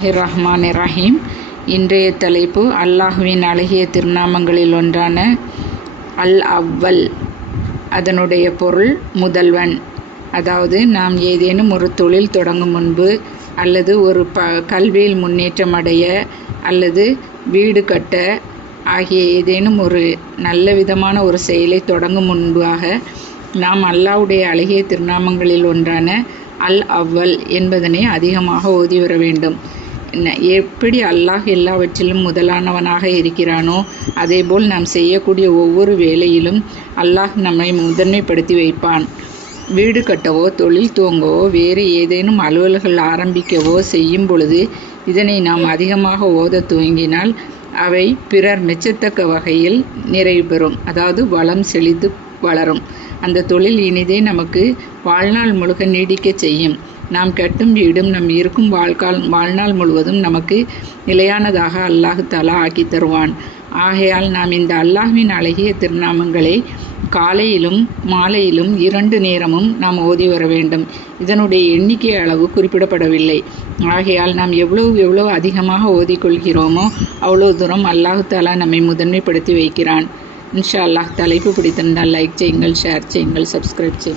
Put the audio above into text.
ரஹ்மான் ரஹீம் இன்றைய தலைப்பு அல்லாஹுவின் அழகிய திருநாமங்களில் ஒன்றான அல் அவ்வல் அதனுடைய பொருள் முதல்வன். அதாவது நாம் ஏதேனும் ஒரு தொழில் தொடங்கும் முன்பு அல்லது ஒரு ப கல்வியில் முன்னேற்றம் அடைய அல்லது வீடு கட்ட ஆகிய ஏதேனும் ஒரு நல்ல விதமான ஒரு செயலை தொடங்கும் முன்பாக நாம் அல்லாவுடைய அழகிய திருநாமங்களில் ஒன்றான அல் அவ்வல் என்பதனை அதிகமாக ஓதி வர வேண்டும். எப்படி அல்லாஹ் எல்லாவற்றிலும் முதலானவனாக இருக்கிறானோ அதேபோல் நாம் செய்யக்கூடிய ஒவ்வொரு வேலையிலும் அல்லாஹ் நம்மை முதன்மைப்படுத்தி வைப்பான். வீடு கட்டவோ தொழில் துவங்கவோ வேறு ஏதேனும் அலுவல்கள் ஆரம்பிக்கவோ செய்யும் பொழுது இதனை நாம் அதிகமாக ஓத துவங்கினால் அவை பிறர் மெச்சத்தக்க வகையில் நிறைவு பெறும். அதாவது வளம் செழித்து வளரும். அந்த தொழில் இனிதே நமக்கு வாழ்நாள் முழுக்க நீடிக்கச் செய்யும். நாம் கட்டும் வீடும் நம் இருக்கும் வாழ்க்கால் வாழ்நாள் முழுவதும் நமக்கு நிலையானதாக அல்லாஹு தலா ஆக்கி தருவான். ஆகையால் நாம் இந்த அல்லாஹ்வின் அழகிய திருநாமங்களை காலையிலும் மாலையிலும் இரண்டு நேரமும் நாம் ஓதி வர வேண்டும். இதனுடைய எண்ணிக்கை அளவு குறிப்பிடப்படவில்லை. ஆகையால் நாம் எவ்வளவு எவ்வளவு அதிகமாக ஓதிக்கொள்கிறோமோ அவ்வளோ தூரம் அல்லாஹு தாலா நம்மை முதன்மைப்படுத்தி வைக்கிறான். இன்ஷா அல்லாஹ் தலைப்பு பிடித்திருந்தால் லைக் செய்யுங்கள் ஷேர் செய்யுங்கள் சப்ஸ்கிரைப் செய்யுங்கள்.